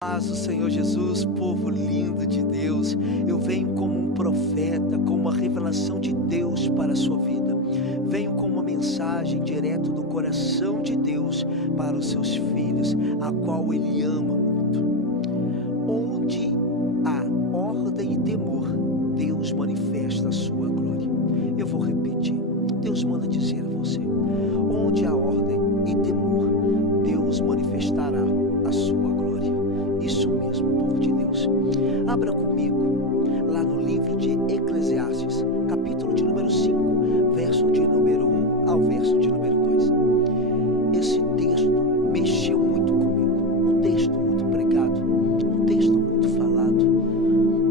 Paz do Senhor Jesus, povo lindo de Deus, eu venho como um profeta, com uma revelação de Deus para a sua vida. Venho com uma mensagem direto do coração de Deus para os seus filhos, a qual Ele ama muito. Onde há ordem e temor, Deus manifesta a sua glória. Eu vou repetir, Deus manda dizer a você: onde há ordem e temor, Deus manifestará a sua glória. Isso mesmo, povo de Deus. Abra comigo lá no livro de Eclesiastes, capítulo de número 5, verso de número 1 ao verso de número 2. Esse texto mexeu muito comigo, um texto muito pregado, um texto muito falado,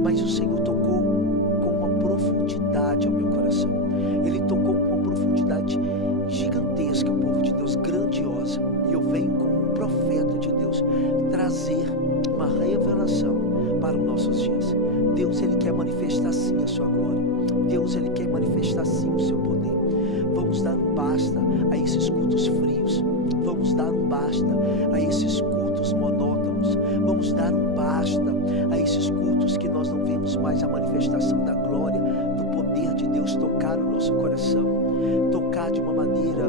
mas o Senhor tocou com uma profundidade ao meu coração. Ele tocou com uma profundidade gigantesca, povo de Deus, grandiosa. E eu venho como um profeta de Deus trazer uma revelação para os nossos dias. Deus, Ele quer manifestar sim a sua glória. Deus, Ele quer manifestar sim o seu poder. Vamos dar um basta a esses cultos frios. Vamos dar um basta a esses cultos monótonos. Vamos dar um basta a esses cultos que nós não vemos mais a manifestação da glória, do poder de Deus tocar o nosso coração, tocar de uma maneira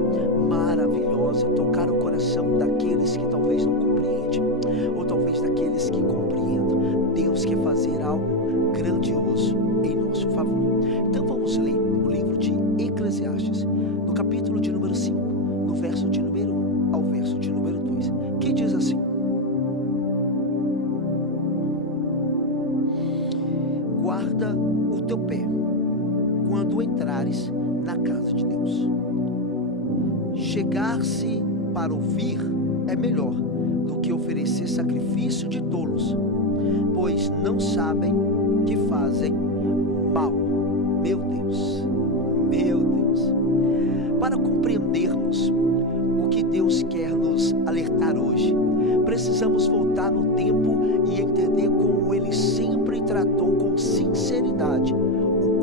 maravilhosa, tocar o coração daqueles que talvez não compreendem, ou talvez daqueles que compreendam. Deus quer fazer algo grandioso em nosso favor. Então vamos ler o livro de Eclesiastes, no capítulo de número 5, no verso de número 1 ao verso de número 2, que diz assim: guarda o teu pé quando entrares na casa de Deus. Chegar-se para ouvir é melhor do que oferecer sacrifício de tolos, pois não sabem que fazem mal. Meu Deus, meu Deus. Para compreendermos o que Deus quer nos alertar hoje, precisamos voltar no tempo e entender como Ele sempre tratou com sinceridade o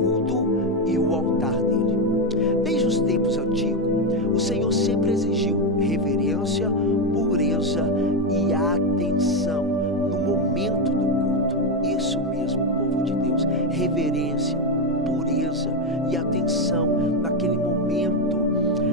culto e o altar dele. Desde os tempos antigos, o Senhor sempre exigiu reverência, pureza e atenção no momento do culto. Isso mesmo, povo de Deus, reverência, pureza e atenção naquele momento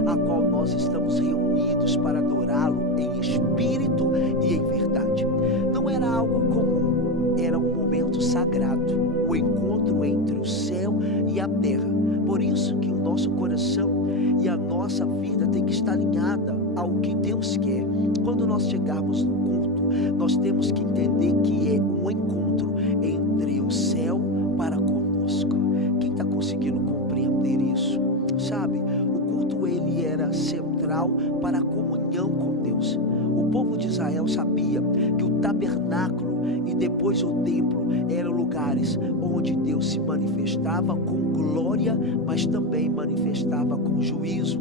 a qual nós estamos reunidos para adorá-lo em espírito e em verdade. Não era algo comum, era um momento sagrado, o encontro entre o céu e a terra. Por isso que o nosso coração e a nossa vida tem que estar alinhada ao que Deus quer. Quando nós chegarmos no culto, nós temos que entender que é um encontro entre o céu para conosco. Quem está conseguindo compreender isso? Sabe, o culto ele era central para a comunhão com Deus. O povo de Israel sabia que o tabernáculo e depois o templo eram lugares onde Deus se manifestava com glória, mas também manifestava com juízo.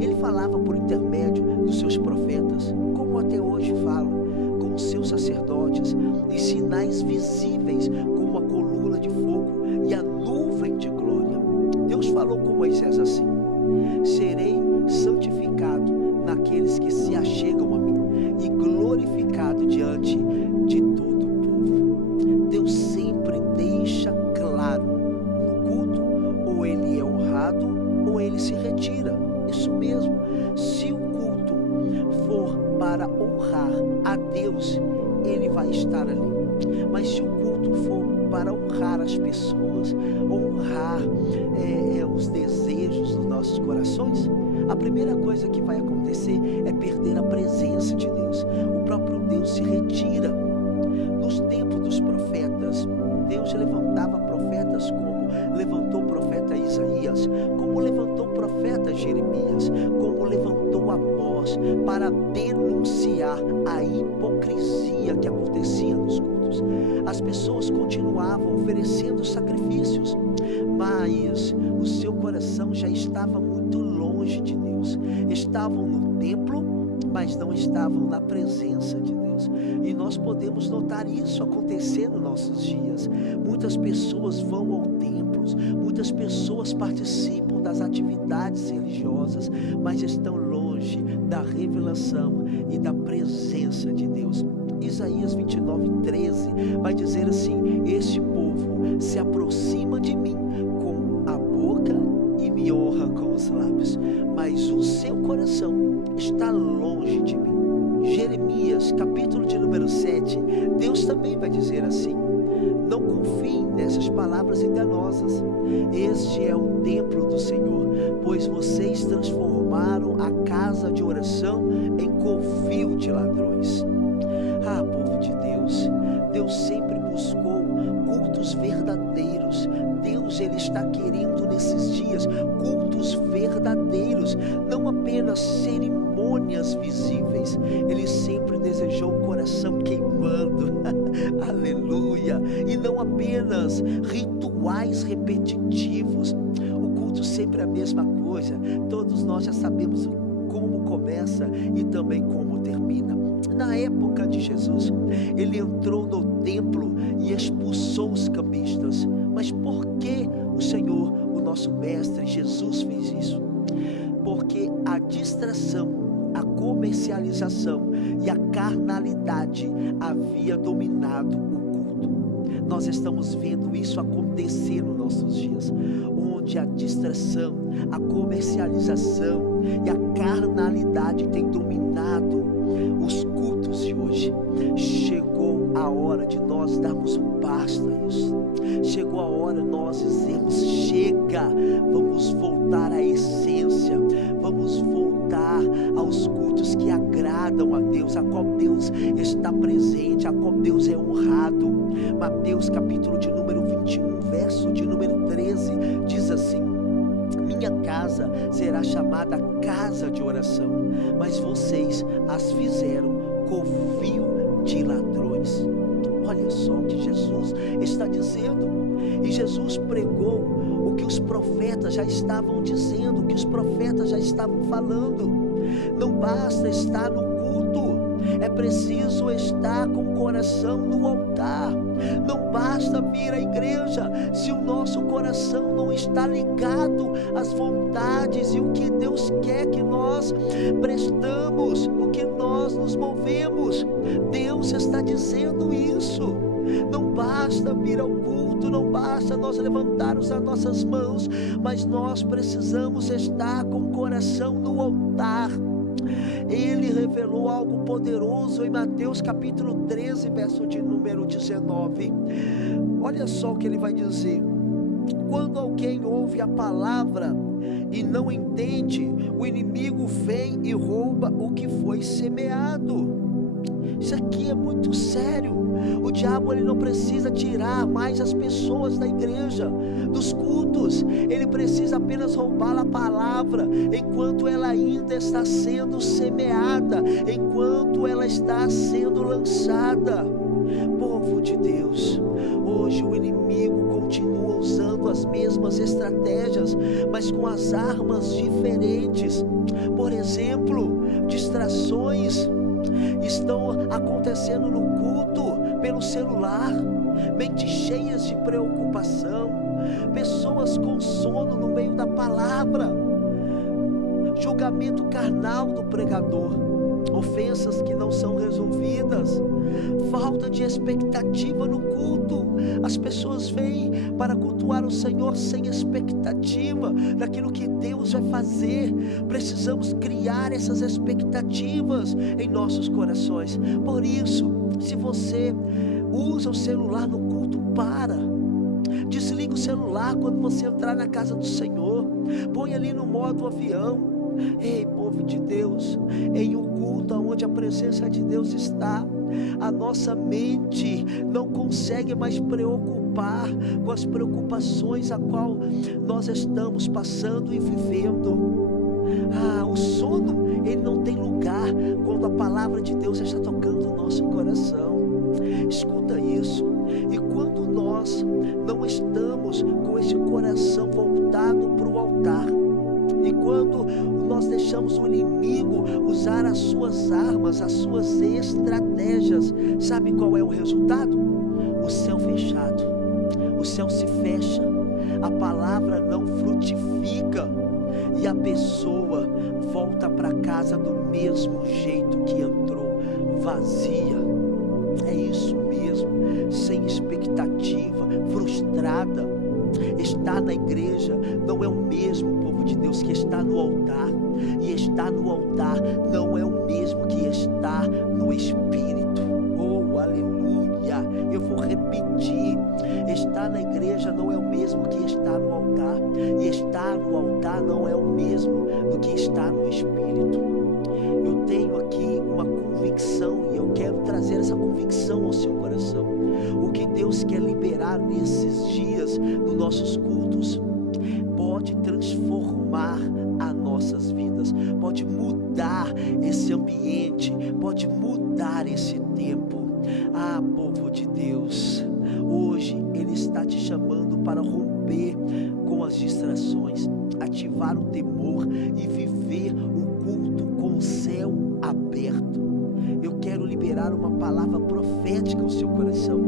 Ele falava por intermédio dos seus profetas, como até hoje fala, com os seus sacerdotes, em sinais visíveis como a coluna de fogo e a nuvem de glória. Deus falou com Moisés assim: serei santificado naqueles que se achegam a mim e glorificado diante de todo o povo. Deus sempre deixa claro no culto, ou ele é honrado ou ele se retira. Isso mesmo, se o culto for para honrar a Deus, ele vai estar ali. Mas se o culto for para honrar as pessoas, honrar os desejos dos nossos corações, a primeira coisa que vai acontecer é perder a presença de Deus. O próprio Deus se retira. Nos tempos dos profetas, Deus levantava profetas como levantou o profeta Isaías, como levantou o profeta Jeremias, como levantou Amós, para denunciar a hipocrisia que acontecia nos cultos. As pessoas continuavam oferecendo sacrifícios, mas o seu coração já estava muito longe de Deus. Estavam no templo, mas não estavam na presença de Deus. E nós podemos notar isso acontecer nos nossos dias. Muitas pessoas vão ao templo, muitas pessoas participam das atividades religiosas, mas estão longe da revelação e da presença de Deus. Isaías 29:13 vai dizer assim: este povo se aproxima de mim com a boca e me honra com os lábios, mas o seu coração está longe de mim. Jeremias, capítulo de número 7, Deus também vai dizer assim: não confiem nessas palavras enganosas. Este é o templo do Senhor, pois vocês transformaram a casa de oração em covil de ladrões. Ah, povo de Deus, Deus sempre buscou cultos verdadeiros. Deus, Ele está querendo nesses dias cultos verdadeiros, não apenas cerimônias visíveis. Ele sempre desejou o coração queimando, aleluia, e não apenas rituais repetitivos. O culto sempre é a mesma coisa. Todos nós já sabemos como começa e também como termina. Na época de Jesus, ele entrou no templo e expulsou os cambistas. Mas por que o Senhor, o nosso mestre Jesus, fez isso? Porque a distração, a comercialização e a carnalidade havia dominado o culto. Nós estamos vendo isso acontecer nos nossos dias, onde a distração, a comercialização e a carnalidade têm dominado os cultos de hoje. Chegou a hora de nós darmos um basta a isso. Chegou a hora de nós dizermos: chega, vamos voltar à essência, vamos voltar aos cultos que agradam a Deus, a qual Deus está presente, a qual Deus é honrado. Mateus capítulo de número 21, verso de número 13, diz assim: minha casa será chamada casa de oração, mas vocês as fizeram covil de ladrões. Olha só o que Jesus está dizendo. E Jesus pregou o que os profetas já estavam dizendo, o que os profetas já estavam falando. Não basta estar no culto, é preciso estar com o coração no altar. Não basta vir à igreja se o nosso coração não está ligado às vontades e o que Deus quer que nós prestamos, o que nós nos movemos. Deus está dizendo isso. Não basta vir ao culto, não basta nós levantarmos as nossas mãos, mas nós precisamos estar com o coração no altar. Ele revelou algo poderoso em Mateus capítulo 13, verso de número 19. Olha só o que ele vai dizer: quando alguém ouve a palavra e não entende, o inimigo vem e rouba o que foi semeado. Isso aqui é muito sério. O diabo, ele não precisa tirar mais as pessoas da igreja, dos cultos. Ele precisa apenas roubar a palavra enquanto ela ainda está sendo semeada, enquanto ela está sendo lançada. Povo de Deus, hoje o inimigo continua usando as mesmas estratégias, mas com as armas diferentes. Por exemplo, distrações estão acontecendo no culto pelo celular, mentes cheias de preocupação, pessoas com sono no meio da palavra, julgamento carnal do pregador, ofensas que não são resolvidas, falta de expectativa no culto. As pessoas vêm para cultuar o Senhor sem expectativa daquilo que Deus vai fazer. Precisamos criar essas expectativas em nossos corações. Por isso, se você usa o celular no culto, desliga o celular quando você entrar na casa do Senhor, põe ali no modo avião. Ei, povo de Deus, em um culto onde a presença de Deus está, a nossa mente não consegue mais preocupar com as preocupações a qual nós estamos passando e vivendo. O sono, ele não tem lugar quando a palavra de Deus está tocando o nosso coração. Escuta isso. E quando nós não estamos com esse coração voltado para o altar, e quando nós deixamos o inimigo usar as suas armas, as suas estratégias, sabe qual é o resultado? O céu fechado. O céu se fecha, a palavra não frutifica e a pessoa volta para casa do mesmo jeito que entrou, vazia. É isso mesmo, sem expectativa, frustrada. Estar na igreja não é o mesmo, povo de Deus, que está no altar. E estar no altar não é o mesmo que estar no Espírito. Oh, aleluia! Eu vou repetir. Estar na igreja não é o mesmo que estar no altar. E estar no altar não é o mesmo do que estar no Espírito. Eu tenho aqui uma convicção e eu quero trazer essa convicção ao seu coração. O que Deus quer liberar nesses dias, nos nossos cultos, pode transformar as nossas vidas, pode mudar esse ambiente, pode mudar esse tempo. Ah, povo de Deus, hoje Ele está te chamando para romper com as distrações, ativar o temor e viver o culto com o céu aberto. Eu quero liberar uma palavra profética ao seu coração.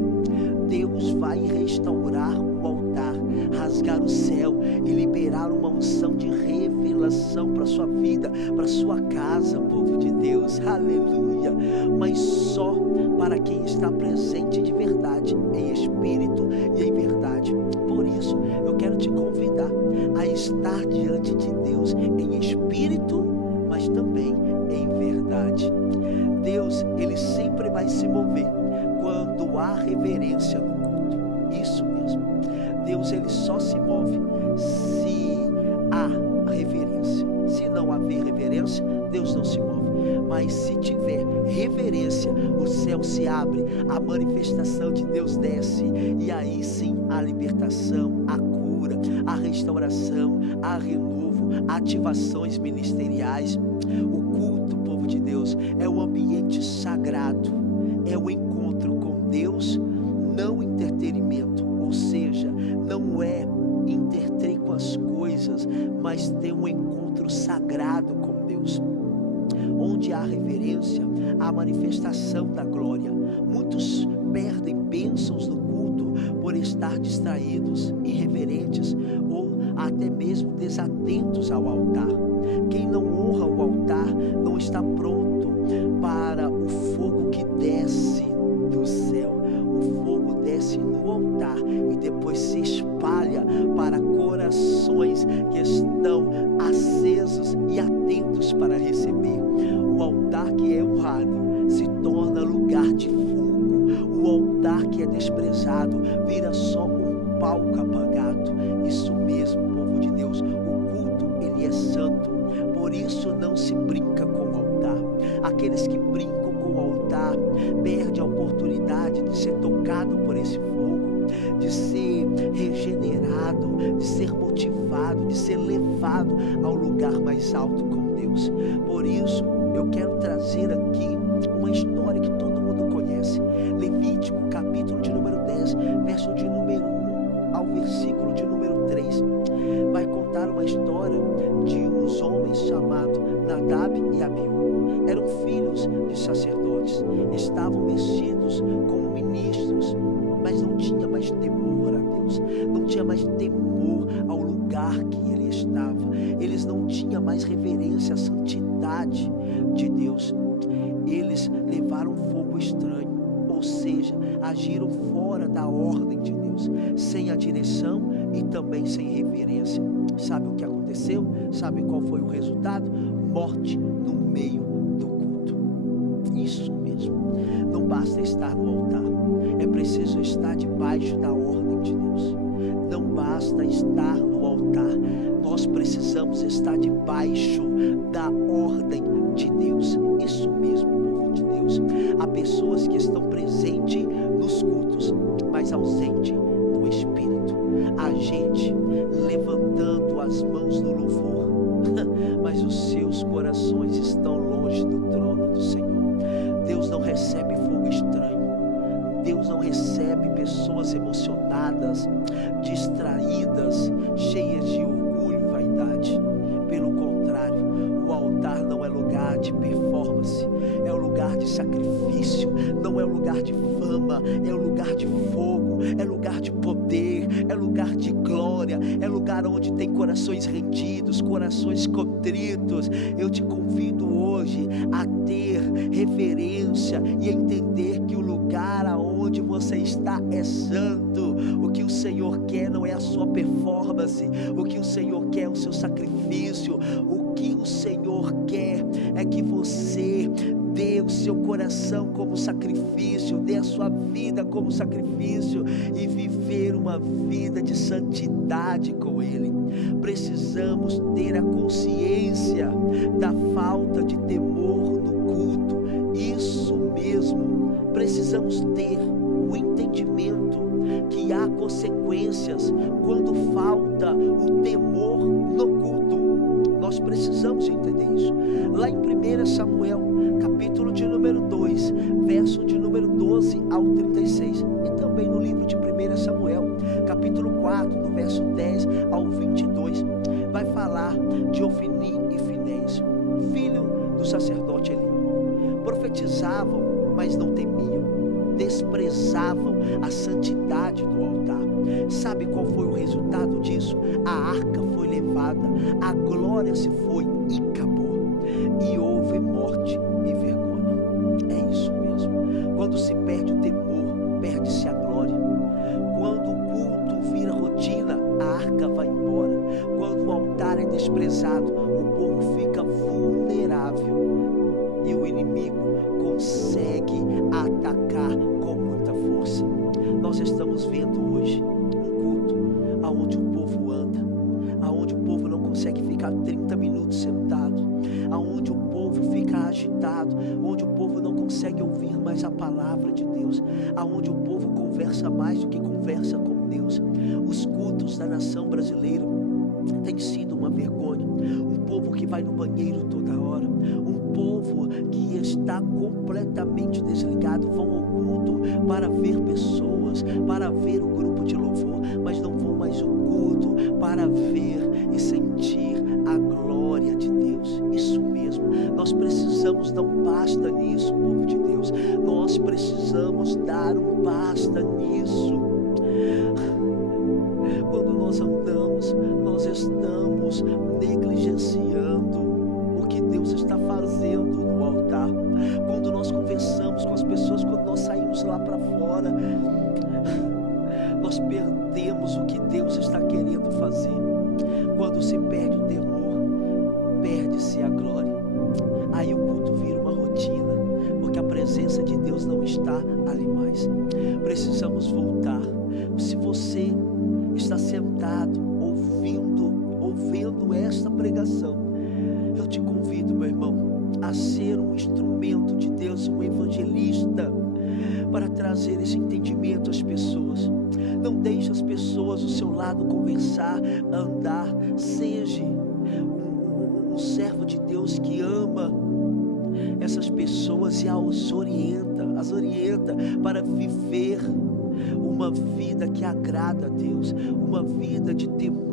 Deus vai restaurar o altar, rasgar o céu e liberar uma unção de revelação para a sua vida, para a sua casa, povo de Deus, aleluia. Mas só para quem está presente de verdade, em espírito e em verdade. Por isso eu quero te convidar a estar diante de Deus em espírito, mas também em verdade. Deus, Ele sempre vai se mover quando há reverência no culto. Isso mesmo. Deus, Ele só se move se há reverência. Se não haver reverência, Deus não se move. Mas se tiver reverência, o céu se abre, a manifestação de Deus desce, e aí sim a libertação, a cura, a restauração, a renovo, ativações ministeriais. O culto, povo de Deus, é um ambiente sagrado, é o encontro com Deus, não entretenimento, ou seja, não é interter com as coisas, mas ter um encontro sagrado com Deus. Onde há reverência, há manifestação da glória. Muitos perdem bênçãos no culto por estar distraídos, irreverentes ou até mesmo desatentos ao altar. Quem não honra o altar não está pronto para o fogo que desce do céu. O fogo desce no altar e depois se espalha para corações que estão acesos e atentos para receber. O altar que é honrado se torna lugar de fogo. O altar que é desprezado vira só um palco apagado. Isso mesmo, povo de Deus, o culto, ele é santo. Por isso não se brinca com o altar. Aqueles que brincam com o altar perdem a oportunidade de ser tocado por esse fogo, de ser regenerado, de ser motivado, de ser levado ao lugar mais alto com Deus. Por isso eu quero trazer aqui uma história que todo mundo conhece. Levítico, capítulo de número 10, verso de número 1 ao versículo de número 3. Vai contar uma história de uns homens chamados Nadab e Abiú. Eram filhos de sacerdotes, estavam vestidos como ministros, mas não tinha mais temor a Deus, não tinha mais temor ao lugar que ele estava. Eles não tinham mais reverência à santidade de Deus. Eles levaram fogo estranho, ou seja, agiram fora da ordem de Deus, sem a direção e também sem reverência. Sabe o que aconteceu? Sabe qual foi o resultado? Morte no meio do culto. Isso mesmo. Não basta estar no altar, é preciso estar debaixo da ordem de Deus. Não basta estar no altar, nós precisamos estar debaixo da ordem de Deus. Isso mesmo, povo de Deus. Há pessoas que estão presentes nos cultos, mas ausente no Espírito. Há gente levantando as mãos no louvor, mas os seus corações estão longe do trono do Senhor. Deus não recebe fogo estranho. Deus não recebe pessoas emocionadas, distraídas, cheias de orgulho e vaidade. Pelo contrário, o altar não é lugar de performance, é o lugar de sacrifício, não é um lugar de fama, é um lugar de fogo, é lugar de poder, é lugar de glória, é lugar onde tem corações rendidos, corações contritos. Eu te convido hoje a ter reverência e a entender que o lugar aonde você está é santo. O que o Senhor quer não é a sua performance, o que o Senhor quer é o seu sacrifício. O que o Senhor quer é que você dê o seu coração como sacrifício, dê a sua vida como sacrifício e viver uma vida de santidade com Ele. Precisamos ter a consciência da falta de temor no culto, isso mesmo. Precisamos ter o entendimento que há consequências quando falta o temor no culto. Nós precisamos entender isso. Lá em 1 Samuel, capítulo de número 2, verso de número 12 ao 36. E também no livro de 1 Samuel, capítulo 4, do verso 10 ao 22. Vai falar de Ofni e Finéias, filho do sacerdote Eli. Profetizavam, mas não temiam. Desprezavam a santidade do altar. Sabe qual foi o resultado disso? A arca foi levada, a glória se foi e acabou, e houve morte e vergonha. É isso mesmo. Quando se perde o temor, perde-se a glória. Quando o culto vira rotina, a arca vai embora. Quando o altar é desprezado, o povo fica vulnerável e o inimigo consegue atacar com muita força. Nós estamos vendo hoje um culto aonde o povo anda, aonde o povo não consegue ficar 30 minutos sentado, aonde o povo fica agitado, onde o povo não consegue ouvir mais a palavra de Deus, aonde o povo conversa mais do que conversa com Deus. Os cultos da nação brasileira têm sido uma vergonha. Um povo que vai no banheiro toda hora, um povo que está completamente desligado, vão ao culto para ver pessoas, para ver o grupo de louvor, mas não vão mais ao culto para ver e sentir a glória de Deus. Isso mesmo, nós precisamos dar um basta nisso, povo de Deus. Nós precisamos dar um basta nisso. Quando nós andamos, nós estamos negligenciando o que Deus está fazendo no altar. Quando nós conversamos com as pessoas, quando nós saímos lá para fora, nós perdemos o que Deus está querendo fazer. Quando se perde o temor, perde-se a glória. Aí o culto vira uma rotina, porque a presença de Deus não está ali mais. Precisamos voltar. Se você está sentado ouvindo esta pregação, eu te convido, meu irmão, a ser um instrumento de Deus, um evangelista, para trazer esse entendimento às pessoas. Não deixe as pessoas do seu lado conversar, andar. Seja um servo de Deus que ama essas pessoas e as orienta para viver uma vida que agrada a Deus, uma vida de temor.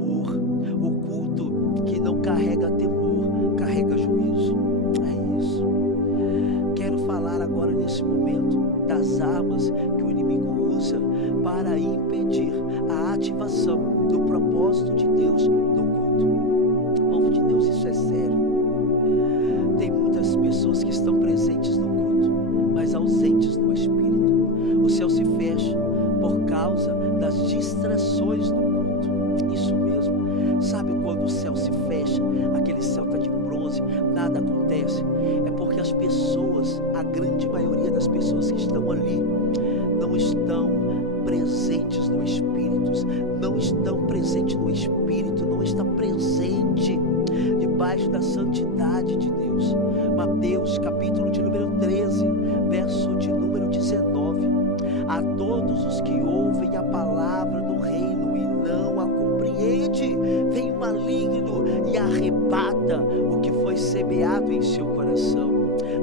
O culto que não carrega temor, carrega juízo. É isso. Quero falar agora nesse momento das armas que o inimigo usa para impedir a ativação do propósito de Deus no culto. Povo de Deus, isso é sério. Tem muitas pessoas que estão presentes no culto, mas ausentes no espírito. O céu se fecha por causa das distrações no culto. Isso mesmo. Sabe quando o céu se fecha, aquele céu está de bronze, nada acontece? É porque as pessoas, a grande maioria das pessoas que estão ali, não estão presentes no Espírito, não estão presentes no Espírito, não está presente debaixo da santidade de Deus. Mateus, capítulo de número 13, verso de número 19. A todos os que ouvem a palavra do reino e não a compreende, vem o maligno e arrebata o que foi semeado em seu coração.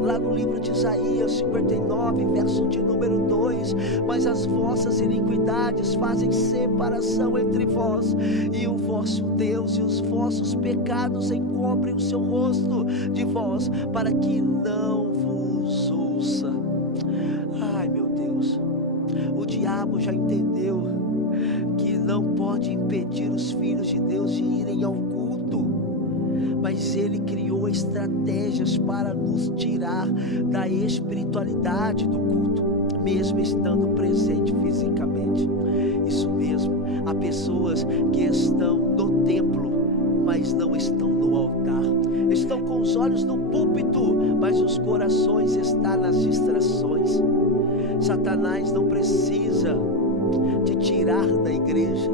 Lá no livro de Isaías 59, verso de número 2: mas as vossas iniquidades fazem separação entre vós e o vosso Deus, e os vossos pecados encobrem o seu rosto de vós, para que não vos ouça. expulsa. Ai, meu Deus, o diabo já entendeu que não pode impedir os filhos de Deus de irem ao culto, mas ele criou estratégias para nos tirar da espiritualidade do culto, mesmo estando presente fisicamente. Isso mesmo, há pessoas que estão no templo, mas não estão no altar, estão com os olhos no púlpito, mas os corações estão nas distrações. Satanás não precisa te tirar da igreja,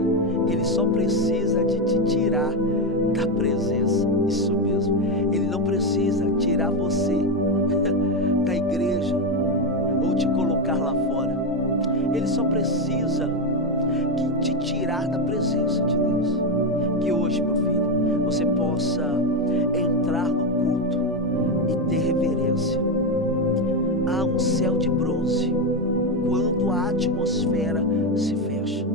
ele só precisa de te tirar da presença. Isso mesmo, ele não precisa tirar você da igreja ou te colocar lá fora, ele só precisa te tirar da presença de Deus. Que hoje, meu filho, você possa entrar no culto e ter reverência. Há um céu de bronze quando a atmosfera se fecha.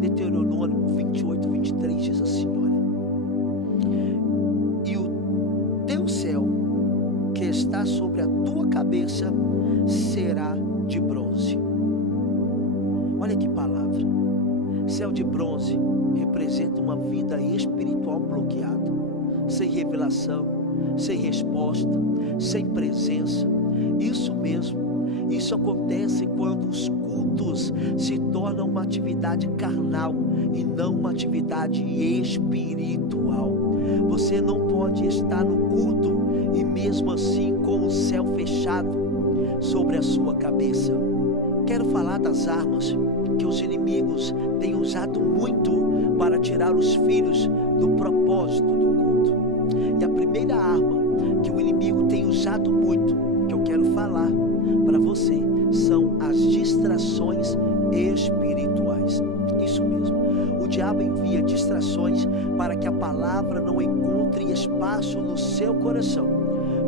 Deuteronômio 28, 23 diz assim, olha: e o teu céu que está sobre a tua cabeça será de bronze. Olha que palavra. Céu de bronze representa uma vida espiritual bloqueada, sem revelação, sem resposta, sem presença. Isso mesmo, isso acontece quando os cultos se tornam uma atividade carnal e não uma atividade espiritual. Você não pode estar no culto e mesmo assim com o céu fechado sobre a sua cabeça. Quero falar das armas que os inimigos têm usado muito para tirar os filhos do propósito do culto. E a primeira arma que o inimigo tem usado muito, que eu quero falar para você, são as distrações espirituais. Isso mesmo, o diabo envia distrações para que a palavra não encontre espaço no seu coração.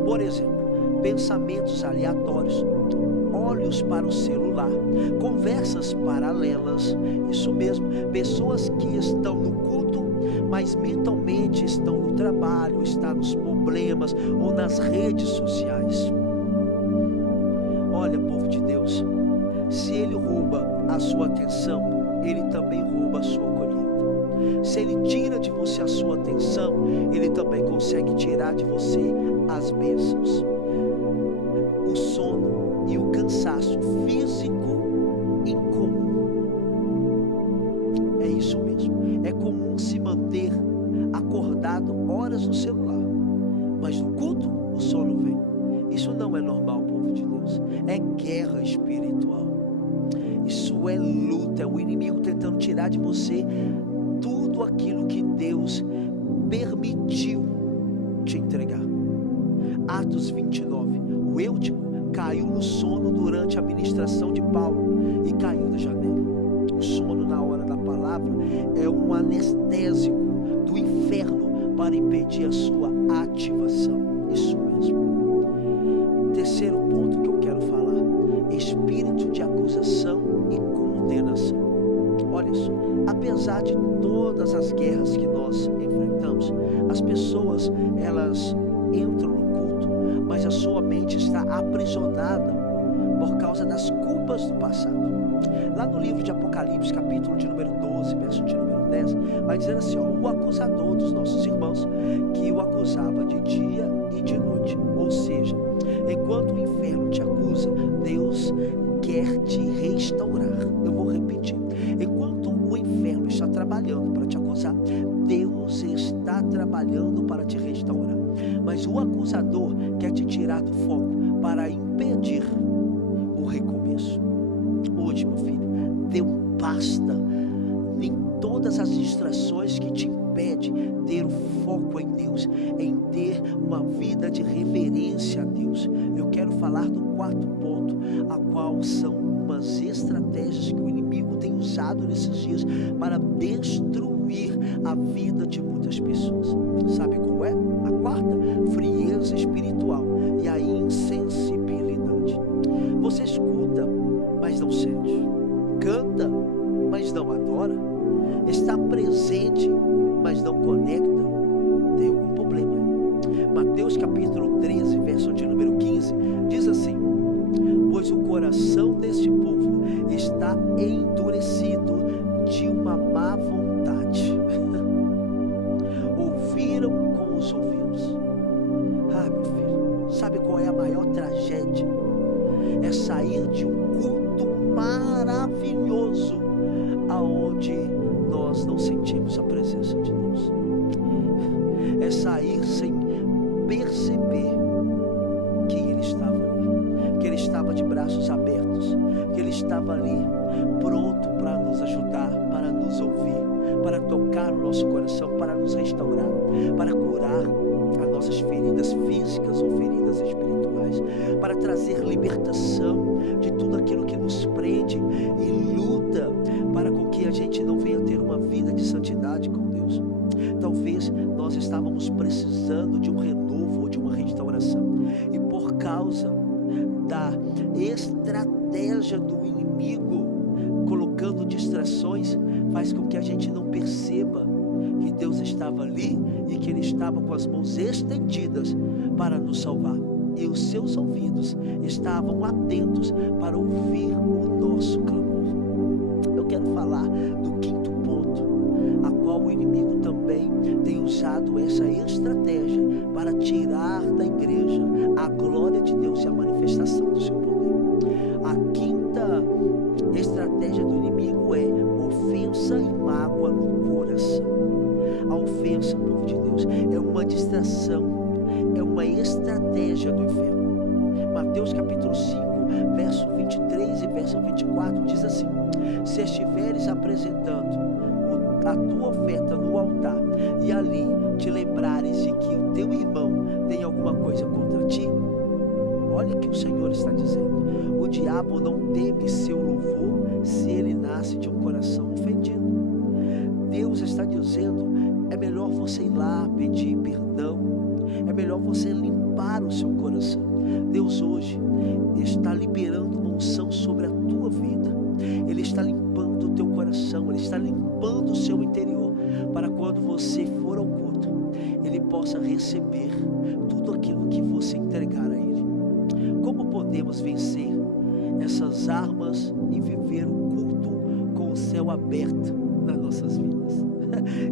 Por exemplo, pensamentos aleatórios, olhos para o celular, conversas paralelas. Isso mesmo, pessoas que estão no culto, mas mentalmente estão no trabalho, estão nos problemas ou nas redes sociais. Olha, povo de Deus, se ele rouba a sua atenção, ele também rouba a sua colheita. Se ele tira de você a sua atenção, ele também consegue tirar de você as bênçãos. O sono e o cansaço físico incomum. É isso mesmo. É comum se manter acordado horas no celular, mas no culto o sono vem. Isso não é normal, povo de Deus. É guerra espiritual. Isso é luta. É o inimigo tentando tirar de você tudo aquilo que Deus permitiu te entregar. Atos 29. O Eutico caiu no sono durante a ministração de Paulo e caiu da janela. O sono na hora da palavra é um anestésico do inferno para impedir a sua ativação. Isso mesmo. Terceiro ponto que eu quero falar: espírito de acusação e condenação. Olha só, apesar de todas as guerras que nós enfrentamos, as pessoas, elas entram no culto, mas a sua mente está aprisionada por causa das culpas do passado. Lá no livro de Apocalipse, capítulo de número 12, verso de número 10, vai dizer assim, ó: o acusador dos nossos irmãos, que o acusava de dia e de noite. Ou seja, enquanto o inferno te acusa, Deus quer te restaurar. Eu vou repetir: enquanto o inferno está trabalhando para te acusar, Deus está trabalhando para te restaurar. Mas o acusador quer te tirar do foco para impedir o recomeço. Hoje, meu filho, dê um basta em todas as distrações que te impedem ter o foco em Deus, em ter uma vida de reverência a Deus. Eu quero falar do quarto ponto, a qual são umas estratégias que o inimigo tem usado nesses dias para destruir a vida de muitas pessoas. Sabe qual é? A quarta: frieza espiritual e a insensibilidade. Você escuta, mas não sente. Canta, mas não adora. Está presente, mas não conecta. Tem algum problema aí. Mateus capítulo 13, verso de número 15, diz assim: está endurecido de uma má vontade. Ouviram com os ouvidos. Ah, meu filho, sabe qual é a maior tragédia? É sair de um culto maravilhoso, aonde nós não sentimos a presença de Deus. É sair sem perceber que Ele estava ali, que Ele estava de braços abertos, que Ele estava ali pronto para nos ajudar, para nos ouvir, para tocar o nosso coração, para nos restaurar, para curar as nossas feridas físicas ou feridas espirituais, para trazer libertação de tudo aquilo que nos prende e luta para com que a gente não venha ter uma vida de santidade com Deus. Talvez nós estávamos precisando de um renovo ou de uma restauração, e por causa da estratégia do inimigo, colocando distrações, faz com que a gente não perceba que Deus estava ali e que Ele estava com as mãos estendidas para nos salvar, e os seus ouvidos estavam atentos para ouvir o nosso clamor. Eu quero falar do quinto ponto, a qual o inimigo também tem usado essa estratégia para tirar da igreja a glória de Deus e a manifestação do seu poder. A quinta estratégia do inimigo é ofensa e mágoa no coração. A ofensa, povo de Deus, é uma distração, é uma estratégia do inferno. Mateus capítulo 5, verso 23 e verso 24 diz assim: se estiveres apresentando a tua oferta no altar, e ali te lembrares de que o teu irmão tem alguma coisa contra ti, olha o que o Senhor está dizendo: o diabo não teme seu louvor se ele nasce de um coração ofendido. Deus está dizendo: é melhor você ir lá pedir perdão, é melhor você limpar o seu coração. Deus hoje está liberando uma unção sobre a tua vida. Ele está limpando o teu coração, Ele está limpando o seu interior, para quando você for ao culto, Ele possa receber tudo aquilo que você entregar a Ele. Como podemos vencer essas armas e viver o culto com o céu aberto nas nossas vidas?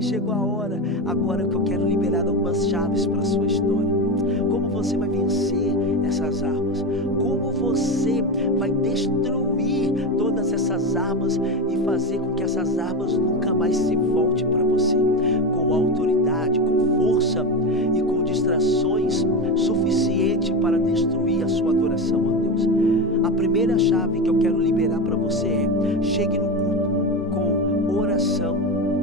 Chegou a hora agora que eu quero liberar algumas chaves para a sua história. Como você vai vencer essas armas? Como você vai destruir todas essas armas e fazer com que essas armas nunca mais se voltem para você? Com autoridade, com força e com distrações suficiente para destruir a sua adoração a Deus. A primeira chave que eu quero liberar para você é: chegue no culto com oração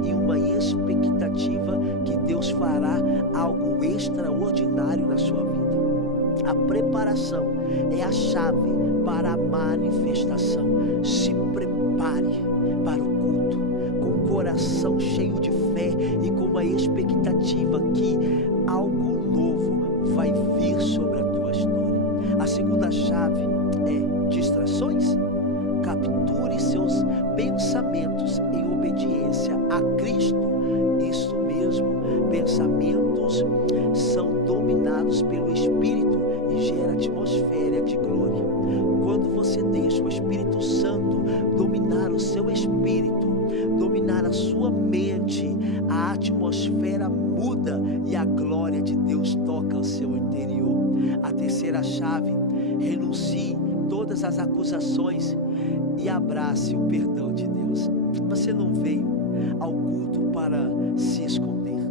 e uma expectativa que Deus fará algo extraordinário na sua vida. A preparação é a chave para a manifestação. Se prepare para o culto com o coração cheio de fé e com uma expectativa que algo novo vai vir sobre a tua história. A segunda chave é distrações. Capture seus pensamentos em obediência a Cristo. Isso mesmo, pensamentos são dominados pelo Espírito e gera atmosfera de glória. Quando você deixa o Espírito Santo dominar o seu espírito, dominar a sua mente, a atmosfera muda e a glória de Deus toca o seu interior. A terceira chave: renuncie todas as acusações e abrace o perdão de Deus. Você não veio ao culto para se esconder.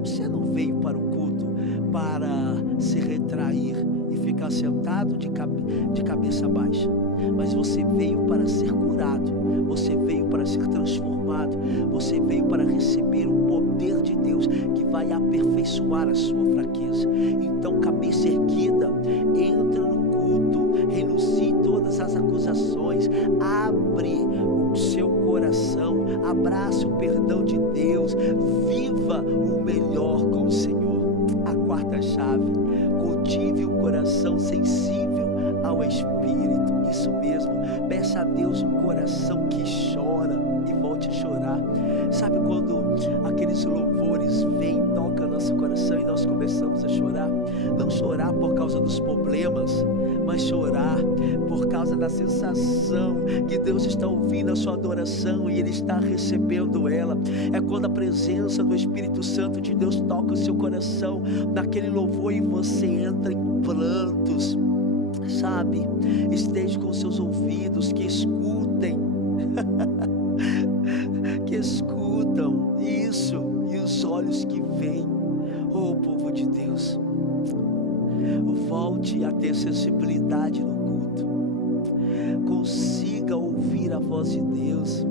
Você não veio para o culto para se retrair e ficar sentado de cabeça baixa. Mas você veio para ser curado. Você veio para ser transformado. Você veio para receber o poder de Deus que vai aperfeiçoar a sua fraqueza. Então, cabeça erguida, entra no culto, renuncie todas as acusações, abre o seu coração, abrace o perdão de Deus, viva o melhor com o Senhor. A quarta chave: cultive o coração sensível ao Espírito. Isso mesmo, peça a Deus um coração que chora e volte a chorar. Sabe quando aqueles louvores vêm, tocam nosso coração e nós começamos a chorar? Não chorar por causa dos problemas, mas chorar por causa da sensação que Deus está ouvindo a sua adoração e Ele está recebendo ela. É quando a presença do Espírito Santo de Deus toca o seu coração naquele louvor e você entra em prantos, sabe? Esteja com seus ouvidos que escutem, que escutam isso, e os olhos que veem. Oh, povo de Deus, volte a ter sensibilidade no culto, consiga ouvir a voz de Deus,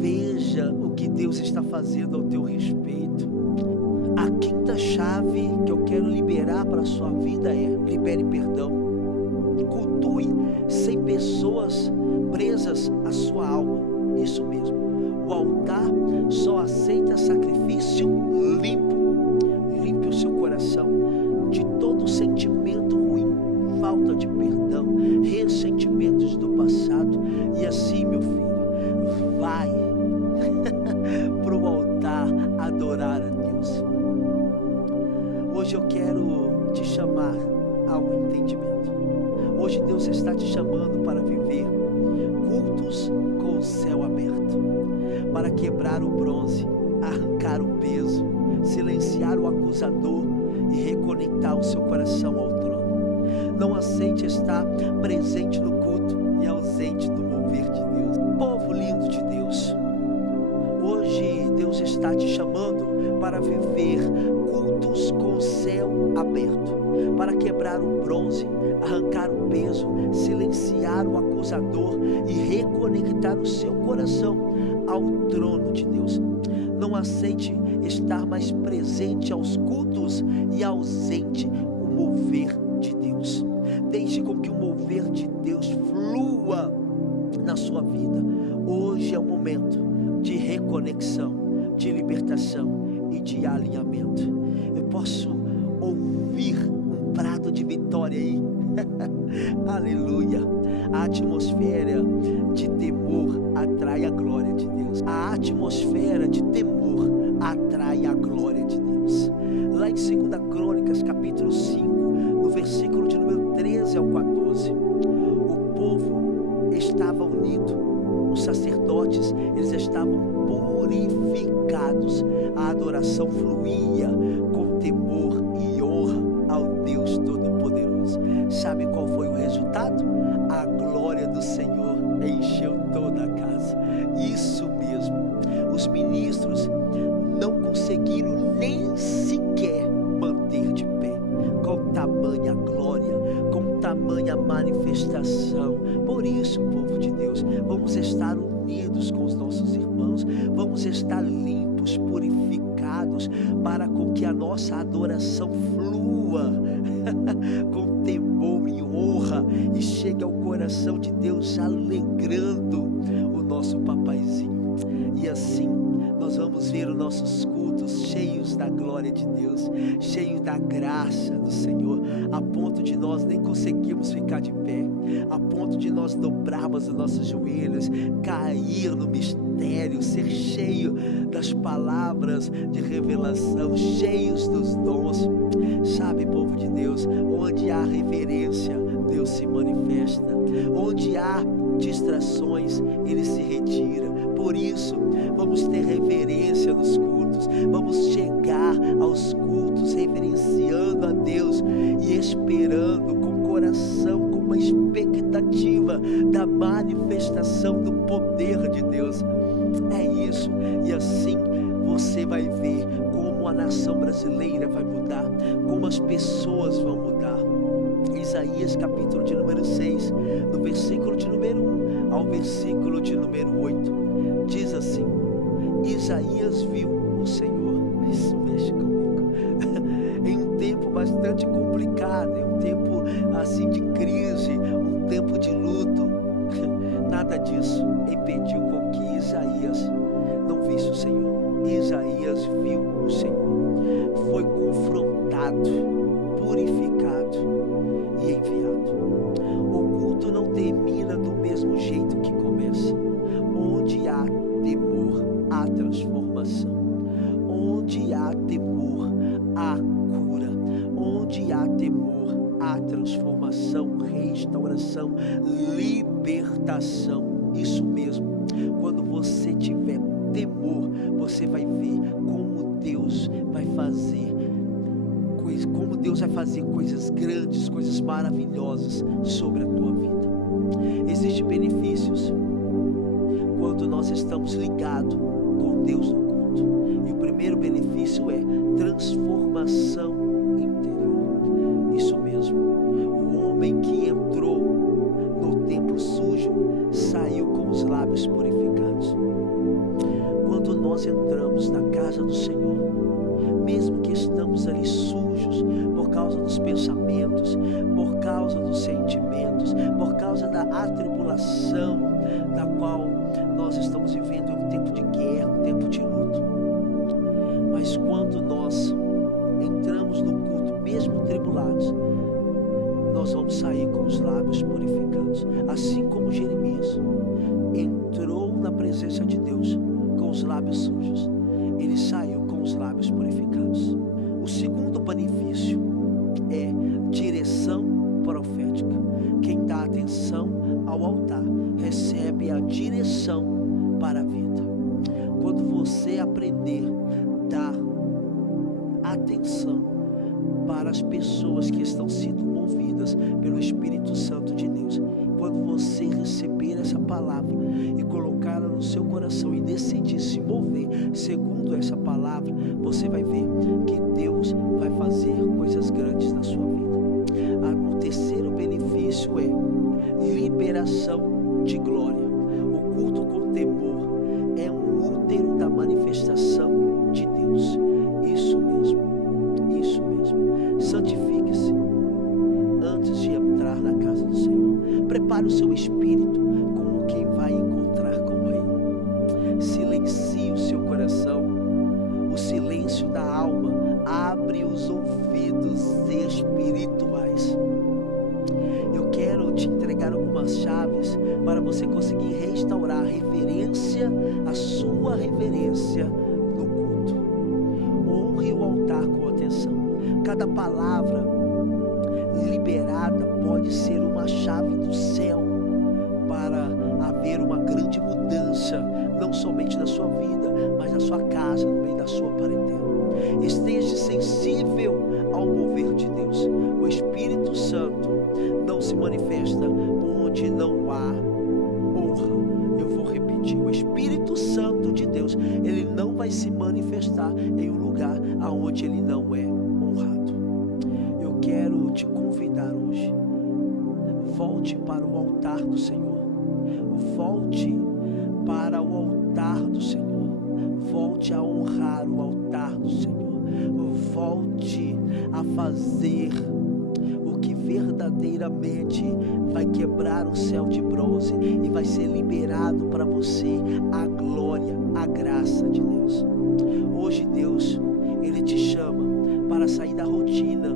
veja o que Deus está fazendo ao teu respeito. A quinta chave que eu quero liberar para a sua vida é: libere perdão. Cultue sem pessoas presas à sua alma. Isso mesmo, o altar só aceita sacrifício limpo. Limpe o seu coração de todo sentimento ruim, falta de perdão, ressentimentos do passado. E assim, meu filho, vai para o altar adorar a Deus. Hoje eu quero te chamar ao entendimento. Hoje Deus está te chamando para viver cultos com o céu aberto, para quebrar o bronze, arrancar o peso, silenciar o acusador e reconectar o seu coração ao trono. Não aceite estar presente no culto e ausente do mover de Deus. Povo lindo de Deus, hoje Deus está te chamando para viver cultos com o céu aberto, para quebrar o bronze, arrancar o peso, silenciar o acusador e reconectar o seu coração ao trono de Deus. Não aceite estar mais presente aos cultos e ausente o mover de Deus. Deixe com que o mover de Deus flua na sua vida. Hoje é o momento de reconexão, de libertação e de alinhamento. Eu posso ouvir um brado de vitória aí. Aleluia. A atmosfera de temor atrai a glória de Deus. A atmosfera de temor atrai a glória de Deus. Lá em 2 Crônicas, capítulo 5, no versículo de número 13 ao 14, o povo estava unido, os sacerdotes, eles estavam purificados, a adoração fluía com temor e honra ao Deus Todo-Poderoso. Sabe qual foi o resultado? A glória do Senhor encheu toda a casa. Isso mesmo, os ministros não conseguiram nem sequer manter de pé, com tamanha glória, com tamanha manifestação. Por isso, povo de Deus, vamos estar unidos com os nossos irmãos, vamos estar limpos, purificados, para com que a nossa adoração flua com temor e honra e chegue ao coração de Deus, alegrando o nosso papaizinho. E assim nós vamos ver os nossos cultos cheios da glória de Deus, cheios da graça do Senhor, a ponto de nós nem conseguirmos ficar de pé, a ponto de nós dobrarmos os nossos joelhos, cair no mistério, ser cheio das palavras de revelação, cheios dos dons. Sabe, povo de Deus, onde há reverência, Deus se manifesta. Onde há distrações, Ele se retira. Por isso, vamos ter reverência nos cultos, vamos chegar aos cultos reverenciando a Deus e esperando com o coração, com uma expectativa da manifestação do poder de Deus. É isso, e assim você vai ver como a nação brasileira vai mudar, como as pessoas vão mudar. Isaías capítulo de número 6, no versículo de número 1 ao versículo de número 8, diz assim: Isaías viu o Senhor. Isso mexe comigo. Em um tempo bastante complicado, em um tempo assim de crise, um tempo de luto, nada disso impediu com que Isaías não visse o Senhor. Isaías viu o Senhor, foi confrontado, purificado e enviado. O culto não termina do mesmo jeito que começa. Onde há temor, há transformação. Onde há temor, há cura. Onde há temor, há transformação transformação, libertação. Isso mesmo. Quando você tiver temor, você vai ver como Deus vai fazer coisas grandes, coisas maravilhosas sobre a tua vida. Existem benefícios quando nós estamos ligados com Deus no culto. E o primeiro benefício é transformação interior. Isso mesmo. O homem que entrou no templo sujo saiu com os lábios purificados. Quando nós entramos na casa do Senhor, mesmo que estamos ali sujos por causa dos pensamentos, por causa dos sentimentos, por causa da atribulação da qual nós estamos vivendo, um tempo de guerra, um tempo de luto. Mas quando nós entramos no culto, mesmo tribulados, nós vamos sair com os lábios purificados. Assim como Jeremias entrou na presença de Deus com os lábios sujos, ele saiu com os lábios purificados. O segundo benefício é direção profética. Quem dá atenção ao altar recebe a direção para a vida. Quando você aprender a dar atenção para as pessoas que estão sendo movidas pelo Espírito Santo de Deus, quando você receber essa palavra e colocá-la no seu coração e decidir se mover segundo essa palavra, você vai ver que Deus vai fazer coisas grandes na sua vida. O terceiro benefício é liberação de glória. O culto com temor é um útero da manifestação de Deus. Isso mesmo, isso mesmo. Santifique-se antes de entrar na casa do Senhor. Prepare o seu espírito como quem vai encontrar com o Rei. Silencie o seu coração. O silêncio da alma abre os ouvidos espirituais. Eu quero te entregar algumas chaves para você conseguir restaurar a sua reverência no culto. Honre o altar com atenção. Cada palavra liberada pode ser uma chave do céu para haver uma grande mudança, não somente na sua vida, mas na sua casa, no meio da sua parentela. Esteja sensível ao mover de Deus. O Espírito Santo não se manifesta onde não há honra. Eu vou repetir: o Espírito Santo de Deus, ele não vai se manifestar em um lugar aonde ele não é honrado. Eu quero te convidar hoje: volte para o altar do Senhor. Volte para o altar do Senhor. Volte a honrar o altar do Senhor. Volte a fazer o que verdadeiramente vai quebrar o céu de bronze e vai ser liberado para você a glória, a graça de Deus. Hoje Deus, ele te chama para sair da rotina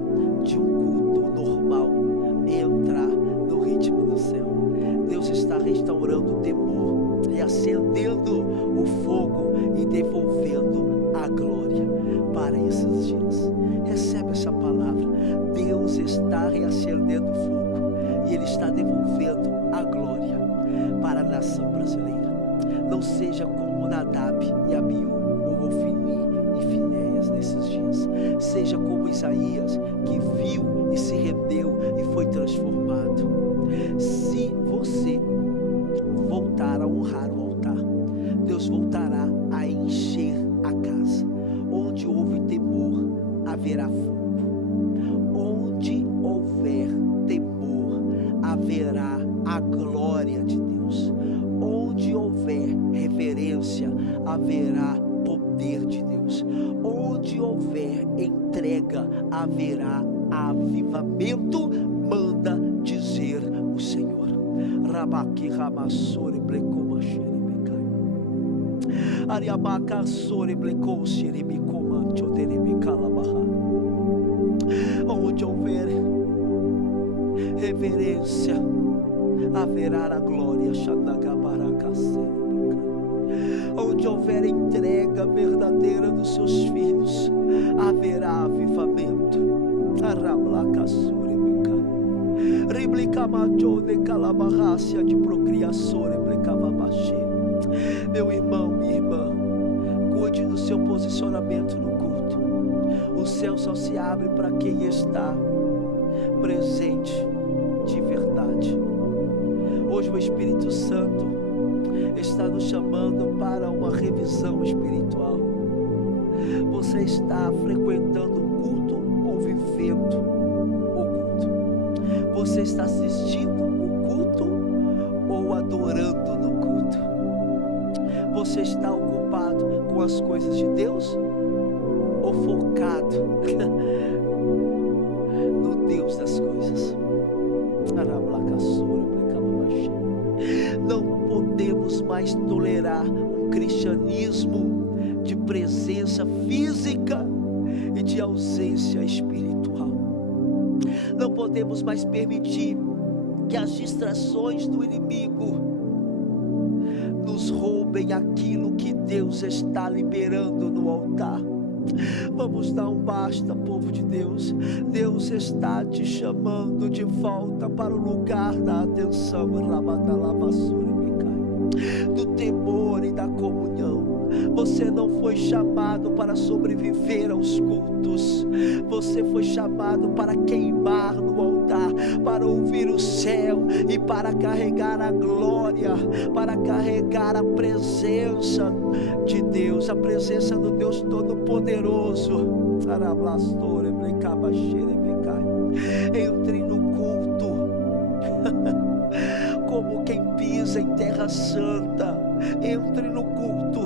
de um culto normal e entrar no ritmo do céu. Deus está restaurando o temor e acendendo o fogo e devolvendo a glória para esses dias. Recebe essa palavra. Deus está reacendendo o fogo e ele está devolvendo a glória para a nação brasileira. Não seja como Nadab e Abiú, ou Ofni e Finéias nesses dias. Seja como Isaías, que viu e se rendeu e foi transformado. Se você voltar a honrar o altar, Deus voltará a encher a casa. Onde houve temor, haverá fogo. Onde houver temor, haverá a glória de Deus. Onde houver reverência, haverá poder de Deus. Onde houver entrega, haverá avivamento, manda dizer o Senhor. Rabaki Ramassore Blecoma Xerebekai Ariabaca Sore Blecou Xerebicoma Choterebicalabaha. Onde houver reverência, haverá a glória. Xandagabaraka Xerebekai. Onde houver entrega verdadeira dos seus filhos, haverá avivamento. Arablaka Surebekai. Riblicamachone calabarrácia de procriação, reblicavabaxê. Meu irmão, minha irmã, cuide do seu posicionamento no culto. O céu só se abre para quem está presente de verdade. Hoje o Espírito Santo está nos chamando para uma revisão espiritual. Você está frequentando o culto ou vivendo o culto? Você está assistindo o culto ou adorando no culto? Você está ocupado com as coisas de Deus ou focado no Deus das coisas? Não podemos mais tolerar um cristianismo de presença física e de ausência espiritual. Não podemos mais permitir que as distrações do inimigo nos roubem aquilo que Deus está liberando no altar. Vamos dar um basta, povo de Deus. Deus está te chamando de volta para o lugar da atenção, do temor e da comunhão. Você não foi chamado para sobreviver aos cultos. Você foi chamado para queimar no altar, para ouvir o céu e para carregar a glória, para carregar a presença de Deus, a presença do Deus Todo-Poderoso. Entre no culto como quem pisa em terra santa. Entre no culto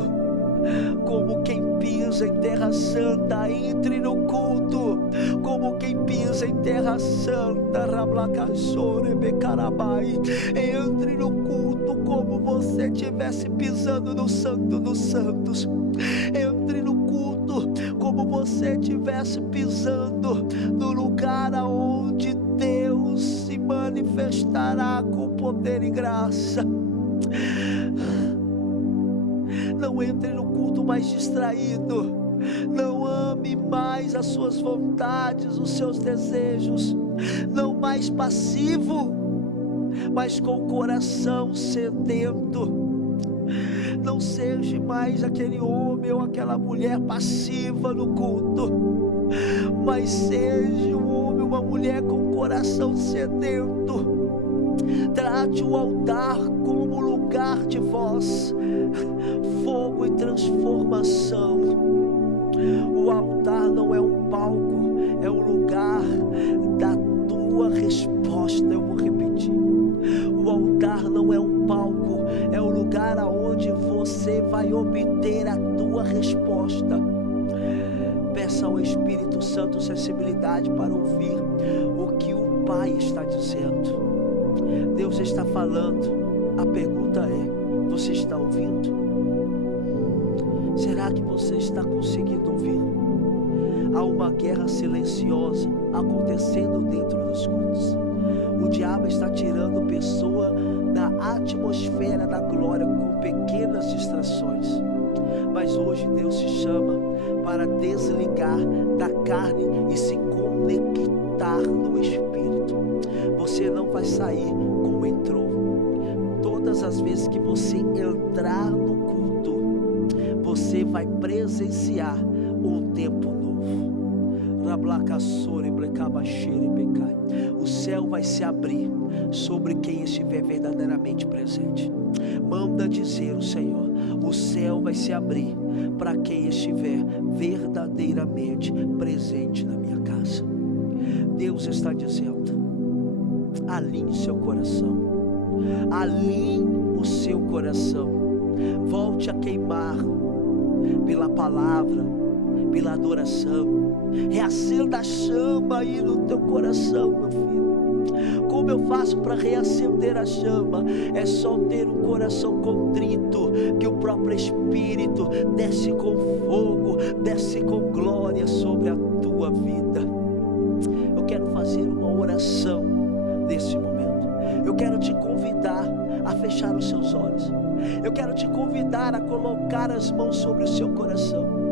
como quem pisa em terra santa. Entre no culto como quem pisa em terra santa. Entre no culto como você estivesse pisando no Santo dos Santos. Entre no culto como você estivesse pisando no lugar aonde Deus se manifestará com poder e graça. Não entre no culto mais distraído. Não ame mais as suas vontades, os seus desejos. Não mais passivo, mas com o coração sedento. Não seja mais aquele homem ou aquela mulher passiva no culto, mas seja um homem ou uma mulher com o coração sedento. Trate o altar como lugar de voz, fogo e transformação. O altar não é um palco, é o lugar da tua resposta. Eu vou repetir. O altar não é um palco, é o lugar aonde você vai obter a tua resposta. Peça ao Espírito Santo sensibilidade para ouvir o que o Pai está dizendo. Deus está falando. A pergunta é: você está ouvindo? Será que você está conseguindo ouvir? Há uma guerra silenciosa acontecendo dentro dos cultos. O diabo está tirando pessoa da atmosfera da glória com pequenas distrações. Mas hoje Deus te chama para desligar da carne e se conectar no Espírito. Você não vai sair como entrou. Todas as vezes que você entrar no culto, você vai presenciar um tempo novo. O céu vai se abrir sobre quem estiver verdadeiramente presente. Manda dizer o Senhor: o céu vai se abrir para quem estiver verdadeiramente presente na minha casa. Deus está dizendo: alinhe seu coração, alinhe o seu coração, volte a queimar pela palavra, pela adoração. Reacenda a chama aí no teu coração, meu filho. Como eu faço para reacender a chama? É só ter um coração contrito, que o próprio Espírito desce com fogo, desce com glória sobre a tua vida. Eu quero fazer uma oração nesse momento. Eu quero te convidar a fechar os seus olhos. Eu quero te convidar a colocar as mãos sobre o seu coração.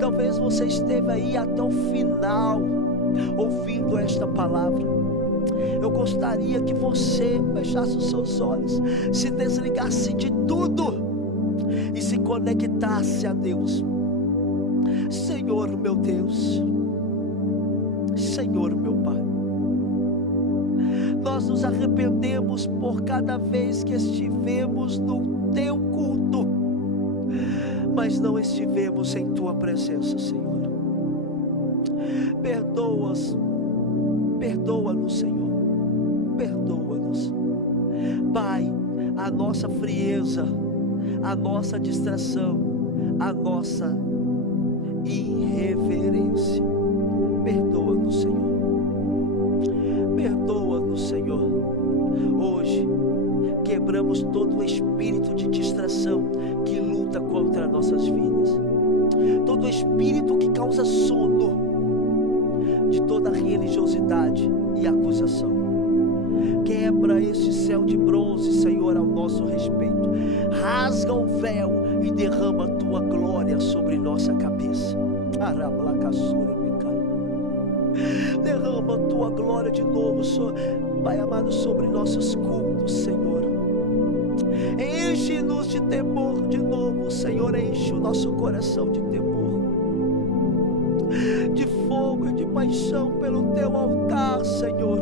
Talvez você esteve aí até o final ouvindo esta palavra, Eu gostaria que você fechasse os seus olhos, se desligasse de tudo e se conectasse a Deus. Senhor meu Deus, Senhor meu Pai, nós nos arrependemos por cada vez que estivemos no Teu culto, mas não estivemos em Tua presença, Senhor. Perdoa-nos, Senhor, perdoa-nos, Pai, a nossa frieza, a nossa distração, a nossa irreverência. Perdoa-nos, Senhor, perdoa-nos, Senhor. Hoje quebramos todo o espírito de distração que luta contra nossas vidas, todo o espírito que causa sono, de toda religiosidade e acusação. Quebra este céu de bronze, Senhor, ao nosso respeito. Rasga o véu e derrama a Tua glória sobre nossa cabeça. Derrama a Tua glória de novo, Pai amado, sobre nossos cultos, Senhor. Enche-nos de temor de novo, Senhor. Enche o nosso coração de temor, de fogo e de paixão pelo Teu altar, Senhor.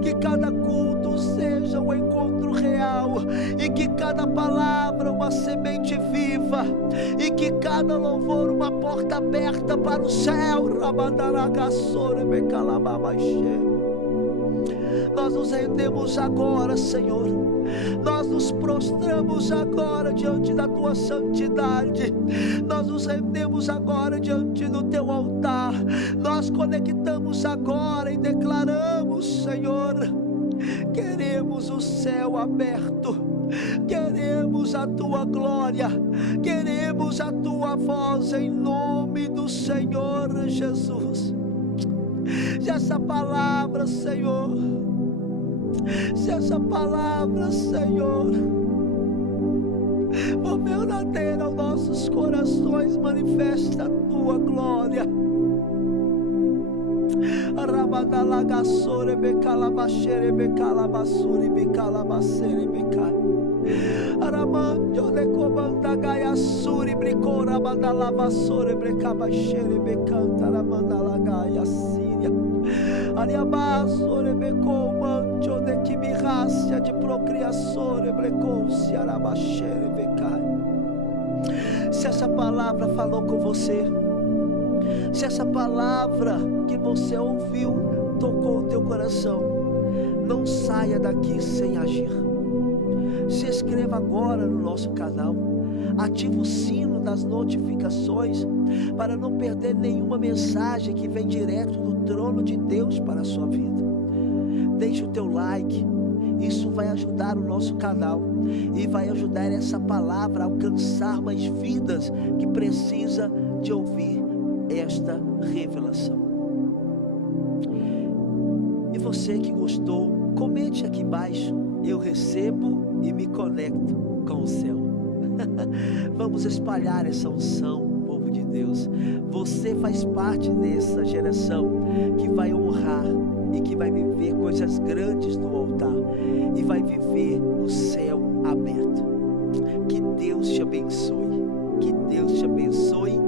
Que cada culto seja um encontro real, e que cada palavra uma semente viva, e que cada louvor uma porta aberta para o céu. Nós nos rendemos agora, Senhor. Nós nos prostramos agora diante da Tua santidade. Nós nos rendemos agora diante do Teu altar. Nós conectamos agora e declaramos, Senhor, queremos o céu aberto, queremos a Tua glória, queremos a Tua voz, em nome do Senhor Jesus. Se essa palavra, Senhor, se essa palavra, Senhor, for verdadeira aos nossos corações, manifesta a Tua glória. Arabadalagassore becalabachere becalabassuri becalabacere becai. Aramandio de comanda gaiassuri bricora badalavassore brecabachere becanta aramandalagaia síria. Ariabassore becomantio de quibirrácia de procriassore brecouci arabachere becai. Se essa palavra falou com você, se essa palavra que você ouviu tocou o teu coração, não saia daqui sem agir. Se inscreva agora no nosso canal, ative o sino das notificações para não perder nenhuma mensagem que vem direto do trono de Deus para a sua vida. Deixe o teu like, isso vai ajudar o nosso canal e vai ajudar essa palavra a alcançar mais vidas que precisa de ouvir esta revelação. E você que gostou, comente aqui embaixo: eu recebo e me conecto com o céu. Vamos espalhar essa unção, povo de Deus. Você faz parte dessa geração que vai honrar e que vai viver coisas grandes no altar e vai viver o céu aberto. Que Deus te abençoe. Que Deus te abençoe